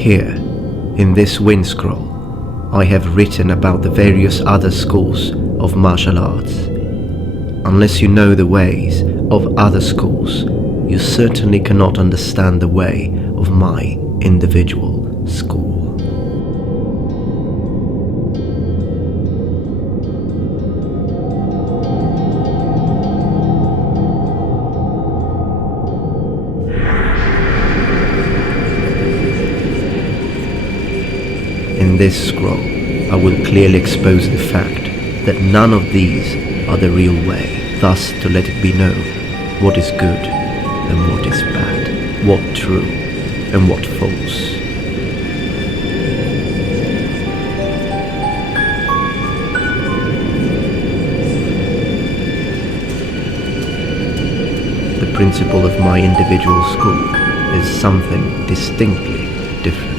Here, in this wind scroll, I have written about the various other schools of martial arts. Unless you know the ways of other schools, you certainly cannot understand the way of my individual school. In this scroll, I will clearly expose the fact that none of these are the real way, thus to let it be known what is good and what is bad, what true and what false. The principle of my individual school is something distinctly different.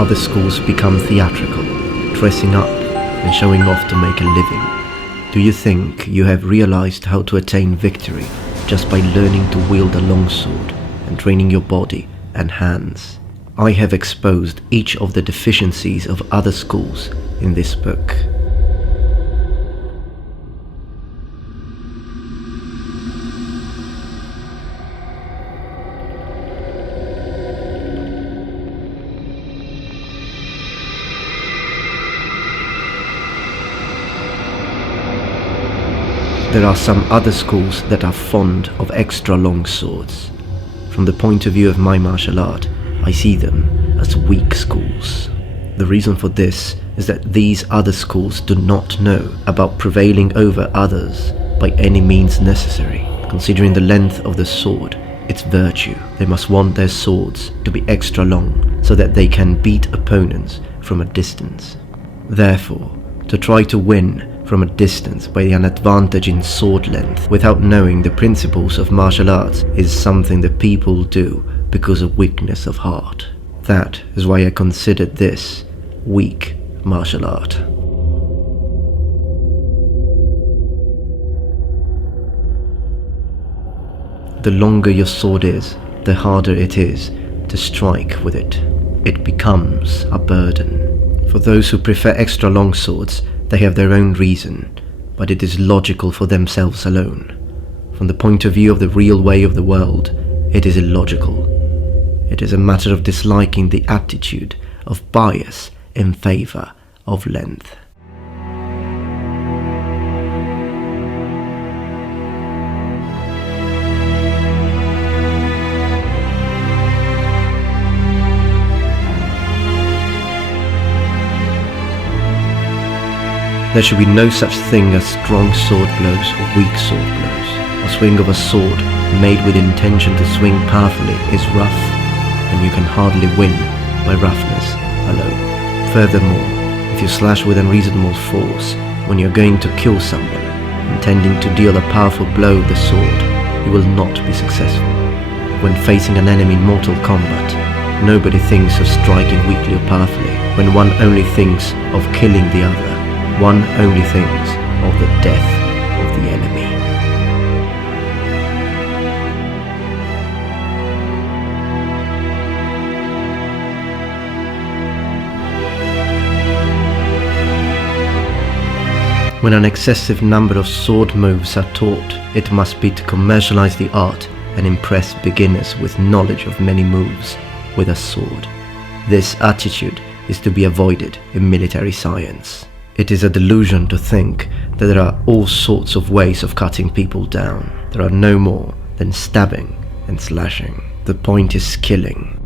Other schools become theatrical, dressing up and showing off to make a living. Do you think you have realized how to attain victory just by learning to wield a longsword and training your body and hands? I have exposed each of the deficiencies of other schools in this book. There are some other schools that are fond of extra long swords. From the point of view of my martial art, I see them as weak schools. The reason for this is that these other schools do not know about prevailing over others by any means necessary. Considering the length of the sword, its virtue, they must want their swords to be extra long so that they can beat opponents from a distance. Therefore, to try to win from a distance by an advantage in sword length without knowing the principles of martial arts is something that people do because of weakness of heart. That is why I considered this weak martial art. The longer your sword is, the harder it is to strike with it. It becomes a burden. For those who prefer extra long swords, they have their own reason, but it is logical for themselves alone. From the point of view of the real way of the world, it is illogical. It is a matter of disliking the attitude of bias in favor of length. There should be no such thing as strong sword blows or weak sword blows. A swing of a sword made with intention to swing powerfully is rough, and you can hardly win by roughness alone. Furthermore, if you slash with unreasonable force when you're going to kill someone, intending to deal a powerful blow with the sword, you will not be successful. When facing an enemy in mortal combat, nobody thinks of striking weakly or powerfully when one only thinks of killing the other. One only thinks of the death of the enemy. When an excessive number of sword moves are taught, it must be to commercialize the art and impress beginners with knowledge of many moves with a sword. This attitude is to be avoided in military science. It is a delusion to think that there are all sorts of ways of cutting people down. There are no more than stabbing and slashing. The point is killing.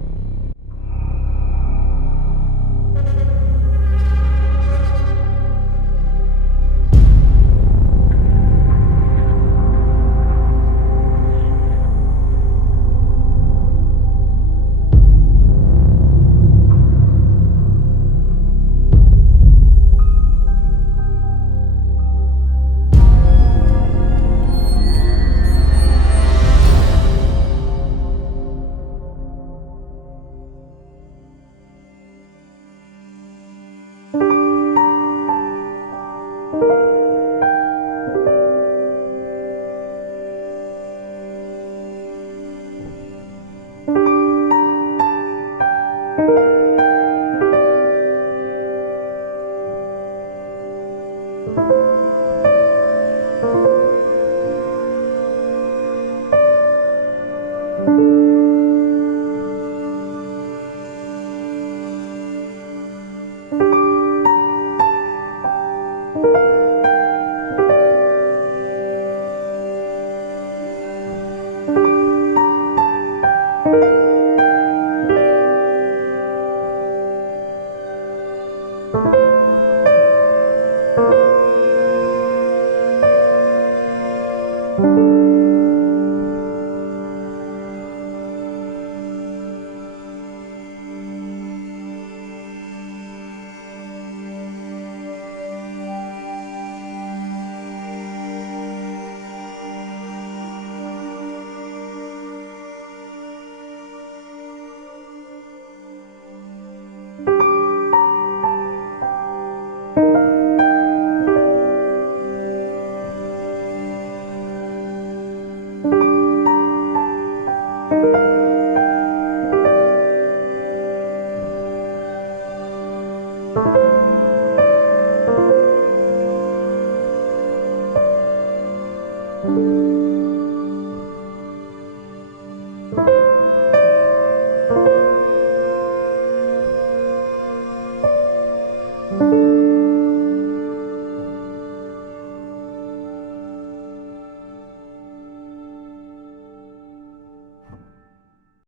you.